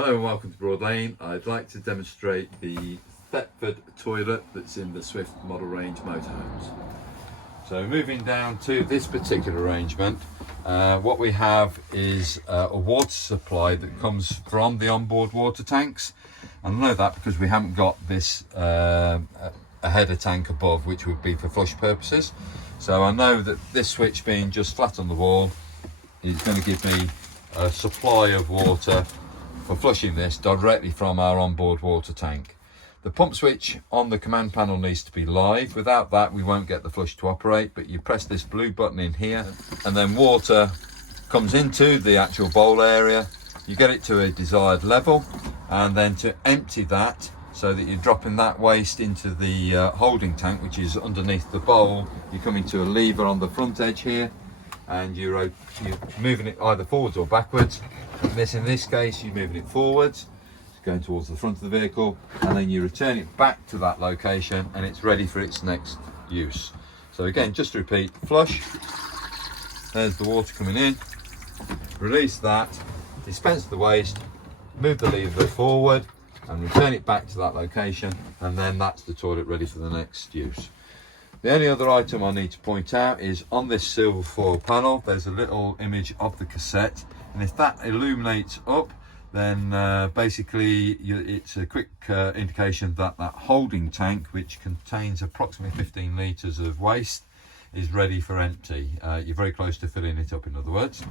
Hello and welcome to Broadlane. I'd like to demonstrate the Thetford toilet that's in the Swift model range motorhomes. So moving down to this particular arrangement, what we have is a water supply that comes from the onboard water tanks. And I know that because we haven't got this a header tank above, which would be for flush purposes. So I know that this switch being just flat on the wall is going to give me a supply of water for flushing this directly from our onboard water tank. The pump switch on the command panel needs to be live. Without that we won't get the flush to operate, but you press this blue button in here and then water comes into the actual bowl area. You get it to a desired level, and then to empty that so that you're dropping that waste into the holding tank, which is underneath the bowl, you come into a lever on the front edge here and you're moving it either forwards or backwards. In this case you're moving it forwards, it's going towards the front of the vehicle, and then you return it back to that location and it's ready for its next use. So again, just to repeat, flush, there's the water coming in, release that, dispense the waste, move the lever forward and return it back to that location, and then that's the toilet ready for the next use. The only other item I need to point out is on this silver foil panel there's a little image of the cassette, and if that illuminates up, then basically it's a quick indication that that holding tank, which contains approximately 15 litres of waste, is ready for empty. You're very close to filling it up, in other words.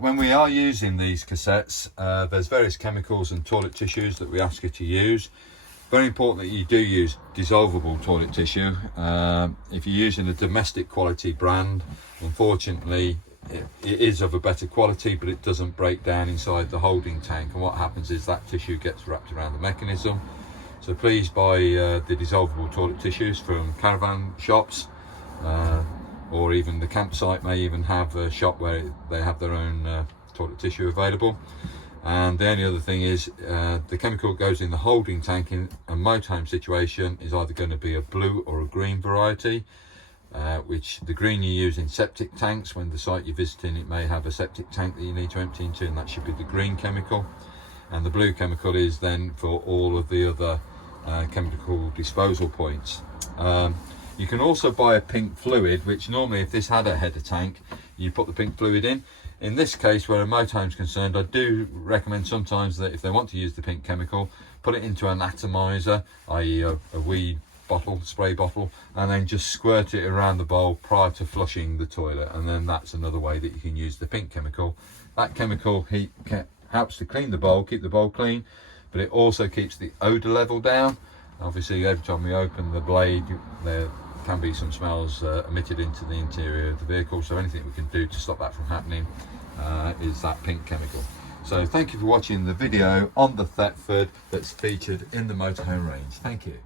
When we are using these cassettes, there's various chemicals and toilet tissues that we ask you to use. Very important that you do use dissolvable toilet tissue. If you're using a domestic quality brand, unfortunately it is of a better quality, but it doesn't break down inside the holding tank, and what happens is that tissue gets wrapped around the mechanism. So please buy the dissolvable toilet tissues from caravan shops, or even the campsite may even have a shop where they have their own toilet tissue available. And the only other thing is the chemical that goes in the holding tank in a motorhome situation is either going to be a blue or a green variety, which the green you use in septic tanks. When the site you're visiting, it may have a septic tank that you need to empty into, and that should be the green chemical. And the blue chemical is then for all of the other chemical disposal points. You can also buy a pink fluid, which normally, if this had a header tank, you put the pink fluid in. In this case, where a motorhome is concerned, I do recommend sometimes that if they want to use the pink chemical, put it into an atomizer, i.e. a weed bottle, spray bottle, and then just squirt it around the bowl prior to flushing the toilet, and then that's another way that you can use the pink chemical. That chemical helps to clean the bowl, keep the bowl clean, but it also keeps the odour level down. Obviously, every time we open the blade, there can be some smells emitted into the interior of the vehicle, so anything we can do to stop that from happening is that pink chemical. So thank you for watching the video on the Thetford that's featured in the motorhome range. Thank you.